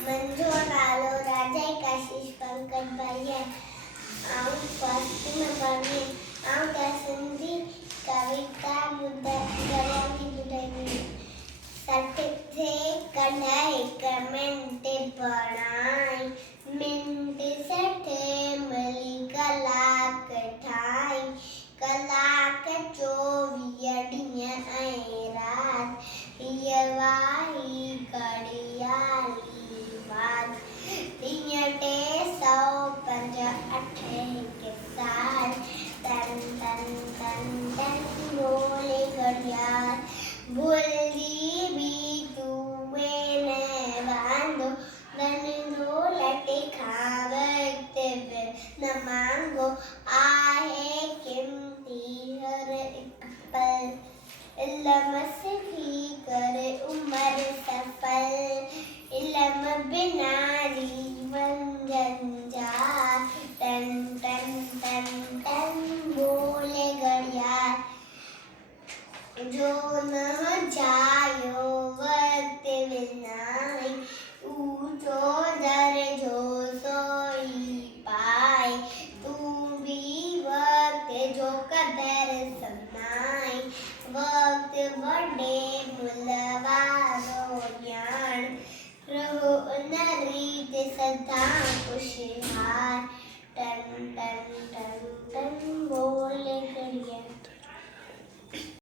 मंजू नालो राजा काशीष पंकज भाई है। आऊं फर्स्ट में पढ़ने आऊं क्या सिंधी कविता बुधाई बुधाई सठ थे कढ़ाई कमेंट पढ़ाई मिंट सठे मिली कलाक ठाई कलाक 24 ॾींहं ऐं राति वाही घड़ियाली बात ॾींहं 365 साल तन तन तन तन बोले घड़ियाल भूलजी भी तुए न बांधो धन दौलत खां वक्त न मांगो आहे कीमती हर एक पल इल्म सीखी करे उम्र सफल इल्म बिना जीवन जंजाल टन टन टन टन बोले घड़ियाल जो न जायो वक्त विनाई ऊंचो दर्जो सोई पाए तू भी वक्त जो कदर समाई वक्त बड़े मुलवारो ज्ञान रहो न रीत सदा खुशहाल टन टन टन टन